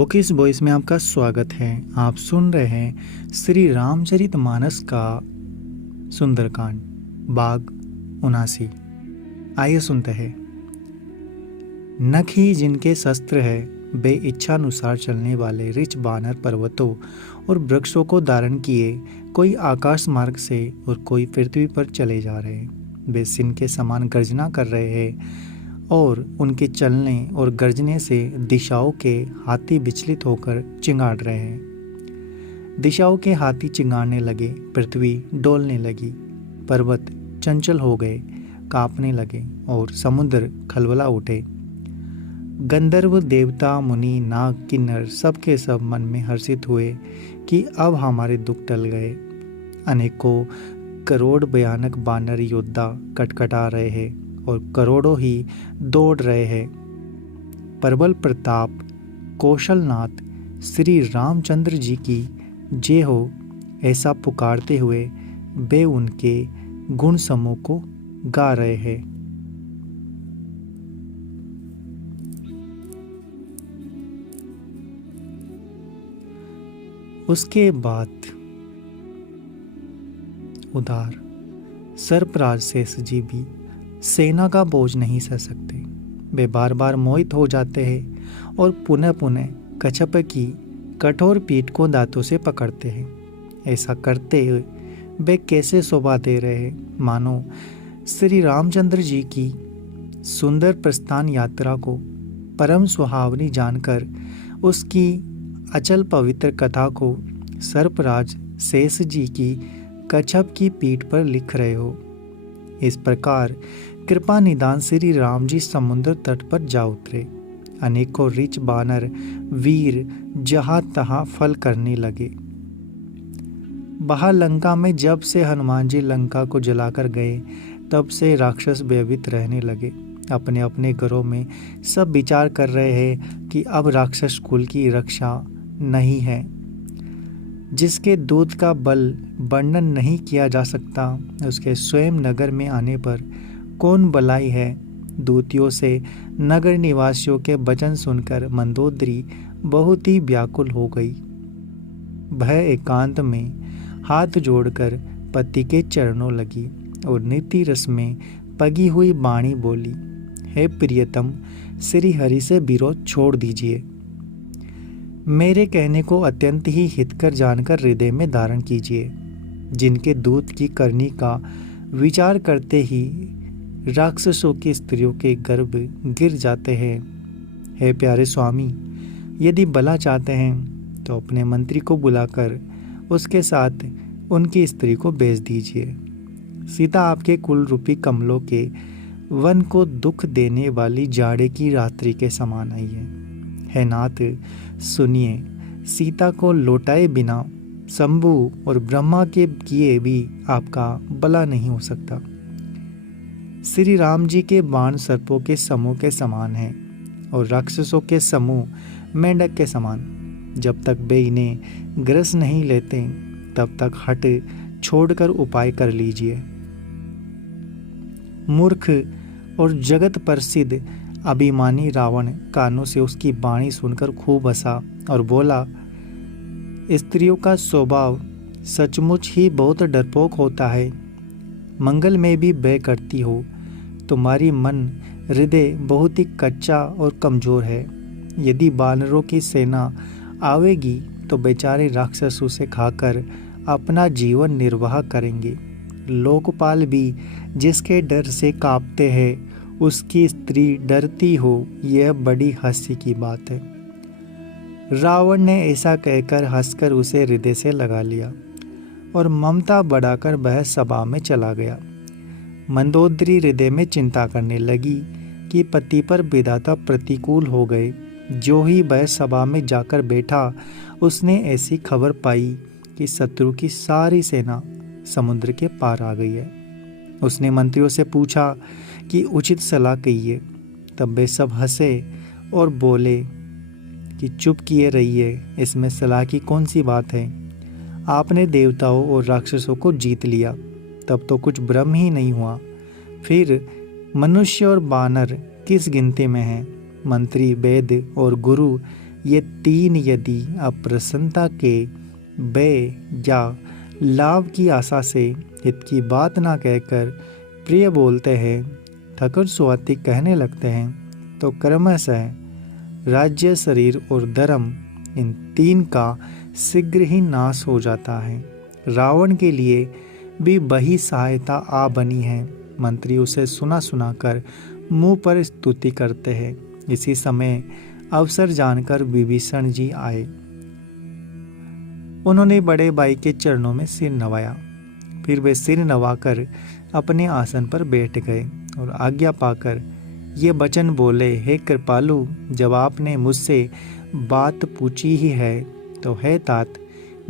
Bookish boys में आपका स्वागत है। आप सुन रहे हैं श्री रामचरितमानस का सुंदरकांड भाग 79। आइए सुनते हैं। नख ही जिनके शस्त्र है, बे इच्छानुसार चलने वाले रिच बानर पर्वतों और वृक्षों को धारण किए, कोई आकाश मार्ग से और कोई पृथ्वी पर चले जा रहे हैं। वे सिंह के समान गर्जना कर रहे हैं और उनके चलने और गर्जने से दिशाओं के हाथी विचलित होकर चिंगाड़ रहे हैं। दिशाओं के हाथी चिंगाड़ने लगे, पृथ्वी डोलने लगी, पर्वत चंचल हो गए, कांपने लगे और समुद्र खलबला उठे। गंधर्व, देवता, मुनि, नाग, किन्नर सबके सब मन में हर्षित हुए कि अब हमारे दुख टल गए। अनेकों करोड़ भयानक बानर योद्धा कटकटा रहे हैं और करोड़ों ही दौड़ रहे हैं। प्रबल प्रताप कौशलनाथ श्री रामचंद्र जी की जय हो, ऐसा पुकारते हुए वे उनके गुण समूह को गा रहे हैं। उसके बाद उदार सर्पराज शेष जी भी सेना का बोझ नहीं सह सकते। वे बार बार मोहित हो जाते हैं और पुनः पुनः कच्छप की कठोर पीठ को दांतों से पकड़ते हैं। ऐसा करते हुए वे कैसे शोभा दे रहे हैं, मानो श्री रामचंद्र जी की सुंदर प्रस्थान यात्रा को परम सुहावनी जानकर उसकी अचल पवित्र कथा को सर्पराज शेष जी की कच्छप की पीठ पर लिख रहे हो। इस प्रकार कृपा निदान श्री राम जी समुद्र तट पर जा उतरे। अनेकों रिच बानर वीर जहां तहां फल करने लगे। बाहर लंका में जब से हनुमान जी लंका को जलाकर गए, तब से राक्षस भयभीत रहने लगे। अपने अपने घरों में सब विचार कर रहे हैं कि अब राक्षस कुल की रक्षा नहीं है। जिसके दूध का बल वर्णन नहीं किया जा सकता, उसके स्वयं नगर में आने पर कौन बलाई है। दूतियों से नगर निवासियों के वचन सुनकर मंदोदरी बहुत ही व्याकुल हो गई। वह एकांत में हाथ जोड़कर पति के चरणों लगी और नीति रस में पगी हुई वाणी बोली, हे प्रियतम, श्री हरि से विरोध छोड़ दीजिए। मेरे कहने को अत्यंत ही हितकर जानकर हृदय में धारण कीजिए। जिनके दूत की करनी का विचार करते ही राक्षसों की स्त्रियों के गर्भ गिर जाते हैं। हे प्यारे स्वामी, यदि भला चाहते हैं तो अपने मंत्री को बुलाकर उसके साथ उनकी स्त्री को भेज दीजिए। सीता आपके कुल रूपी कमलों के वन को दुख देने वाली जाड़े की रात्रि के समान आई है नाथ, सुनिए, सीता को लौटाए बिना शंभु और ब्रह्मा के किए भी आपका भला नहीं हो सकता। श्री राम जी के बाण सर्पों के समूह के समान हैं और राक्षसों के समूह मेंढक के समान। जब तक वे इन्हें ग्रस नहीं लेते, तब तक हट छोड़कर उपाय कर लीजिए। मूर्ख और जगत प्रसिद्ध अभिमानी रावण कानों से उसकी वाणी सुनकर खूब हंसा और बोला, स्त्रियों का स्वभाव सचमुच ही बहुत डरपोक होता है। मंगल में भी व्यय करती हो। तुम्हारी मन हृदय बहुत ही कच्चा और कमजोर है। यदि बानरों की सेना आवेगी तो बेचारे राक्षस उसे खाकर अपना जीवन निर्वाह करेंगे। लोकपाल भी जिसके डर से कांपते हैं, उसकी स्त्री डरती हो, यह बड़ी हंसी की बात है। रावण ने ऐसा कहकर हंसकर उसे हृदय से लगा लिया और ममता बढ़ाकर वह सभा में चला गया। मंदोदरी हृदय में चिंता करने लगी कि पति पर विधाता प्रतिकूल हो गए। जो ही वह सभा में जाकर बैठा, उसने ऐसी खबर पाई कि शत्रु की सारी सेना समुद्र के पार आ गई है। उसने मंत्रियों से पूछा कि उचित सलाह कहिए। तब वे सब हंसे और बोले कि चुप किए रहिए, इसमें सलाह की कौन सी बात है। आपने देवताओं और राक्षसों को जीत लिया, तब तो कुछ भ्रम ही नहीं हुआ। फिर मनुष्य और बानर किस गिनती में हैं। मंत्री, वैद्य और गुरु ये तीन यदि अप्रसन्नता के व्यय या लाभ की आशा से हित की बात ना कहकर प्रिय बोलते हैं, ठकुर स्वाति कहने लगते हैं, तो क्रमशः राज्य, शरीर और धर्म, इन तीन का शीघ्र ही नाश हो जाता है। रावण के लिए भी वही सहायता आ बनी है। मंत्री उसे सुना सुना कर मुंह पर स्तुति करते हैं। इसी समय अवसर जानकर विभीषण जी आए। उन्होंने बड़े भाई के चरणों में सिर नवाया। फिर वे सिर नवाकर अपने आसन पर बैठ गए और आज्ञा पाकर ये वचन बोले, हे कृपालु, जब आपने मुझसे बात पूछी ही है तो है तात,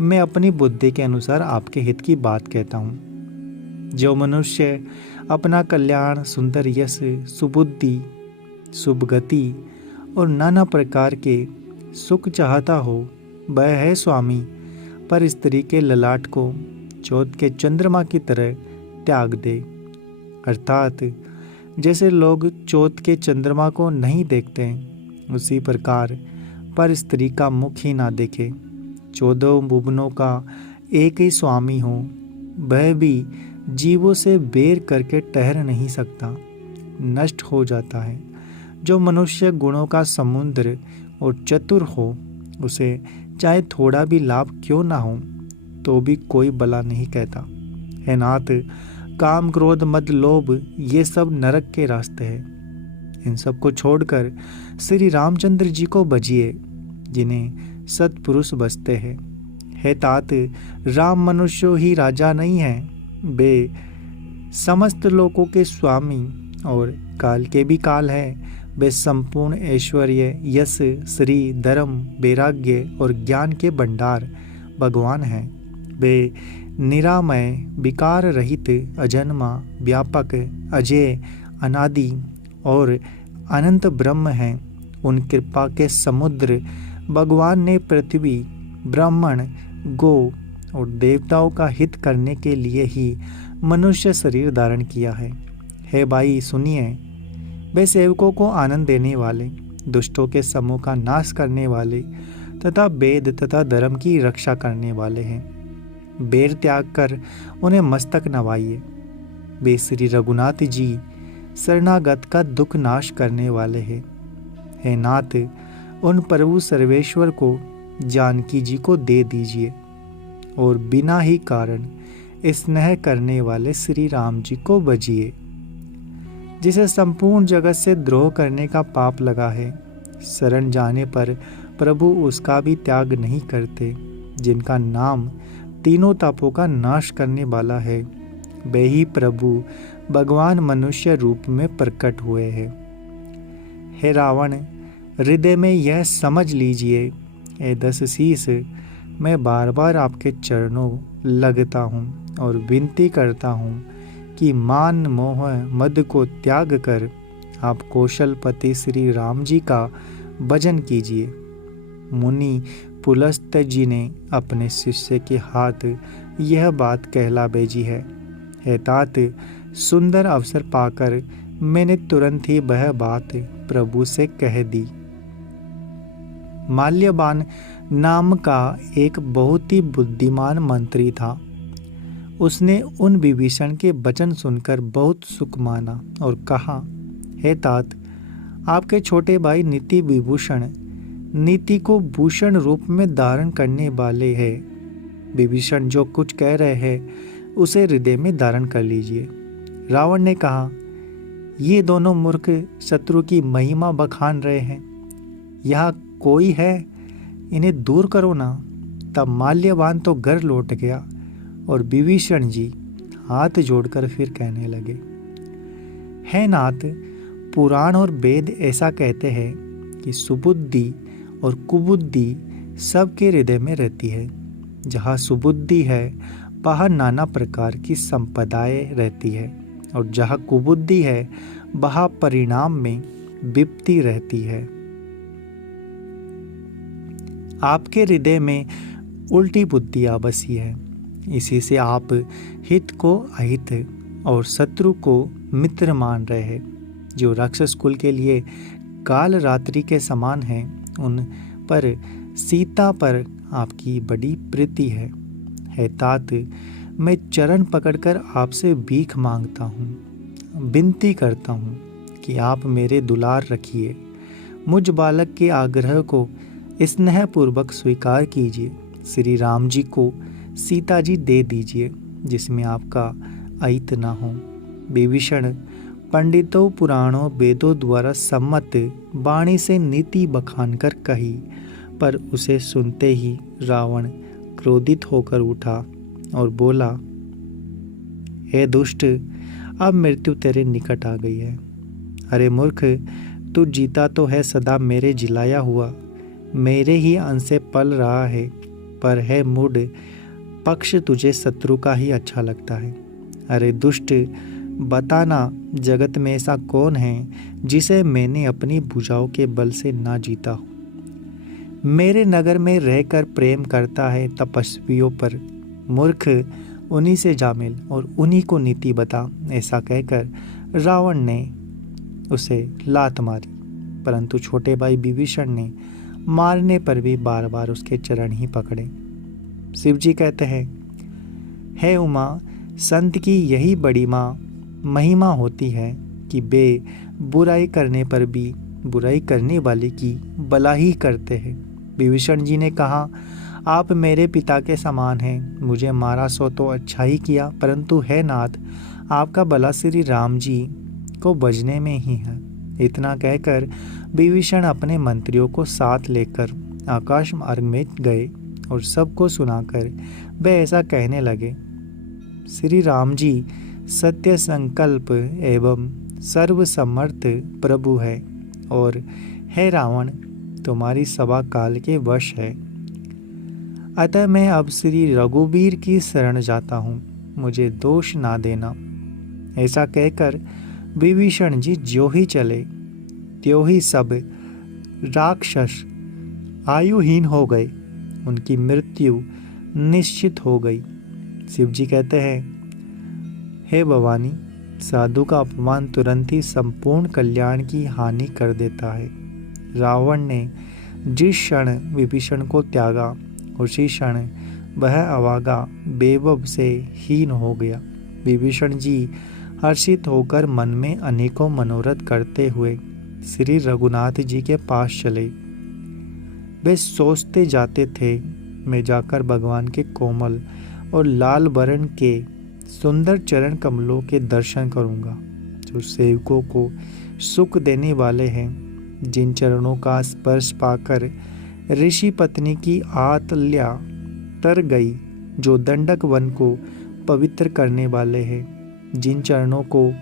मैं अपनी बुद्धि के अनुसार आपके हित की बात कहता हूँ। जो मनुष्य अपना कल्याण, सुंदर यश, सुबुद्धि, शुभ गति और नाना प्रकार के सुख चाहता हो, वह है स्वामी, पर स्त्री के ललाट को चौथ के चंद्रमा की तरह त्याग दे। अर्थात जैसे लोग चौथ के चंद्रमा को नहीं देखते, उसी प्रकार पर स्त्री का मुख ही ना देखे। 14 भुवनों का एक ही स्वामी हो, वह भी जीवों से बेर करके ठहर नहीं सकता, नष्ट हो जाता है। जो मनुष्य गुणों का समुद्र और चतुर हो, उसे चाहे थोड़ा भी लाभ क्यों ना हो तो भी कोई भला नहीं कहता। है नाथ, काम, क्रोध, मद, लोभ, ये सब नरक के रास्ते हैं। इन सब को छोड़कर श्री रामचंद्र जी को भजिए, जिन्हें सत्पुरुष बसते हैं। हे तात, राम मनुष्यों ही राजा नहीं है, वे समस्त लोकों के स्वामी और काल के भी काल है। वे संपूर्ण ऐश्वर्य, यश, श्री, धर्म, वैराग्य और ज्ञान के भंडार भगवान हैं। वे निरामय, विकार रहित, अजन्मा, व्यापक, अजय, अनादि और अनंत ब्रह्म हैं। उन कृपा के समुद्र भगवान ने पृथ्वी, ब्राह्मण, गो और देवताओं का हित करने के लिए ही मनुष्य शरीर धारण किया है। हे भाई सुनिए, वे सेवकों को आनंद देने वाले, दुष्टों के समूह का नाश करने वाले तथा वेद तथा धर्म की रक्षा करने वाले हैं। बेर त्याग कर उन्हें मस्तक नवाइए। वे श्री रघुनाथ जी शरणागत का दुख नाश करने वाले हैं। हे नाथ, उन प्रभु सर्वेश्वर को जानकी जी को दे दीजिए और बिना ही कारण स्नेह करने वाले श्री राम जी को भजिए। जिसे संपूर्ण जगत से द्रोह करने का पाप लगा है, शरण जाने पर प्रभु उसका भी त्याग नहीं करते। जिनका नाम तीनों तापों का नाश करने वाला है, वे ही प्रभु भगवान मनुष्य रूप में प्रकट हुए हैं। हे रावण, हृदय में यह समझ लीजिए, ए 10 शीश, मैं बार बार आपके चरणों लगता हूँ और विनती करता हूँ कि मान, मोह, मद को त्याग कर आप कौशलपति श्री राम जी का भजन कीजिए। मुनि पुलस्त जी ने अपने शिष्य के हाथ यह बात कहला भेजी है। हे तात, सुंदर अवसर पाकर मैंने तुरंत ही वह बात प्रभु से कह दी। माल्यवान नाम का एक बहुत ही बुद्धिमान मंत्री था। उसने उन विभीषण के वचन सुनकर बहुत सुख माना और कहा, हे तात, आपके छोटे भाई नीति विभूषण नीति को भूषण रूप में धारण करने वाले हैं। विभीषण जो कुछ कह रहे हैं उसे हृदय में धारण कर लीजिए। रावण ने कहा, ये दोनों मूर्ख शत्रु की महिमा बखान रहे हैं, यहाँ कोई है, इन्हें दूर करो ना। तब माल्यवान तो घर लौट गया और विभीषण जी हाथ जोड़कर फिर कहने लगे, हे नाथ, पुराण और वेद ऐसा कहते हैं कि सुबुद्धि और कुबुद्धि सबके हृदय में रहती है। जहाँ सुबुद्धि है वहाँ नाना प्रकार की संपदाएं रहती है, और जहाँ कुबुद्धि है वहाँ परिणाम में विपत्ति रहती है। आपके हृदय में उल्टी बुद्धि बसी है, इसी से आप हित को अहित और शत्रु को मित्र मान रहे हैं। जो राक्षस कुल के लिए काल रात्रि के समान हैं, उन पर सीता पर आपकी बड़ी प्रीति है तात, मैं चरण पकड़कर आपसे भीख मांगता हूँ, विनती करता हूँ कि आप मेरे दुलार रखिए। मुझ बालक के आग्रह को स्नेहपूर्वक स्वीकार कीजिए। श्री राम जी को सीता जी दे दीजिए, जिसमें आपका अहित न हो। विभीषण पंडितों पुराणों वेदों द्वारा सम्मत वाणी से नीति बखान कर कही, पर उसे सुनते ही रावण क्रोधित होकर उठा और बोला, हे दुष्ट, अब मृत्यु तेरे निकट आ गई है। अरे मूर्ख, तू जीता तो है सदा मेरे जिलाया हुआ, मेरे ही अंश से पल रहा है, पर है मूढ़ पक्ष तुझे शत्रु का ही अच्छा लगता है। अरे दुष्ट, बताना जगत में ऐसा कौन है जिसे मैंने अपनी भुजाओं के बल से ना जीता हो। मेरे नगर में रहकर प्रेम करता है तपस्वियों पर। मूर्ख, उन्हीं से जा मिल और उन्हीं को नीति बता। ऐसा कहकर रावण ने उसे लात मारी, परंतु छोटे भाई विभीषण ने मारने पर भी बार बार उसके चरण ही पकड़े। शिव जी कहते हैं, हे उमा, संत की यही बड़ी महिमा होती है कि वे बुराई करने पर भी बुराई करने वाले की भला ही करते हैं। विभीषण जी ने कहा, आप मेरे पिता के समान हैं, मुझे मारा सो तो अच्छा ही किया, परंतु है नाथ, आपका भला श्री राम जी को बजने में ही है। इतना कहकर विभीषण अपने मंत्रियों को साथ लेकर आकाश मार्ग में गए और सबको सुनाकर वे ऐसा कहने लगे, श्री राम जी सत्य संकल्प एवं सर्वसमर्थ प्रभु है, और हे रावण, तुम्हारी सभा काल के वश है। अतः मैं अब श्री रघुवीर की शरण जाता हूँ, मुझे दोष ना देना। ऐसा कहकर विभीषण जी ज्यों ही चले त्यों ही सब राक्षस आयुहीन हो गए, उनकी मृत्यु निश्चित हो गई। शिव जी कहते हैं, हे भवानी, साधु का अपमान तुरंत ही संपूर्ण कल्याण की हानि कर देता है। रावण ने जिस क्षण विभीषण को त्यागा, उसी क्षण वह अवागा बेबब से हीन हो गया। विभीषण जी हर्षित होकर मन में अनेकों मनोरथ करते हुए श्री रघुनाथ जी के पास चले। वे सोचते जाते थे, मैं जाकर भगवान के कोमल और लाल वर्ण के सुंदर चरण कमलों के दर्शन करूंगा, जो सेवकों को सुख देने वाले हैं, जिन चरणों का स्पर्श पाकर ऋषि पत्नी की आतल्या तर गई, जो दंडक वन को पवित्र करने वाले हैं, जिन चरणों को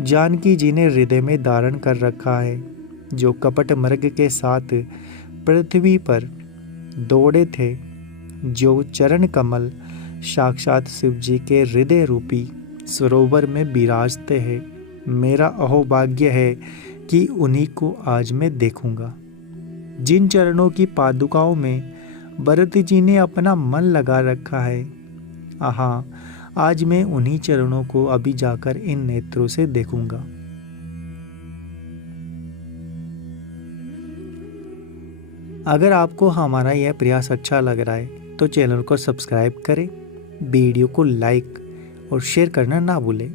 जानकी जी ने हृदय में धारण कर रखा है, जो कपट मृग के साथ पृथ्वी पर दौड़े थे, जो चरण कमल साक्षात शिव जी के हृदय रूपी सरोवर में विराजते हैं। मेरा अहोभाग्य है कि उन्हीं को आज मैं देखूंगा। जिन चरणों की पादुकाओं में भरत जी ने अपना मन लगा रखा है, आहा, आज मैं उन्हीं चरणों को अभी जाकर इन नेत्रों से देखूंगा। अगर आपको हमारा यह प्रयास अच्छा लग रहा है तो चैनल को सब्सक्राइब करें, वीडियो को लाइक और शेयर करना ना भूलें।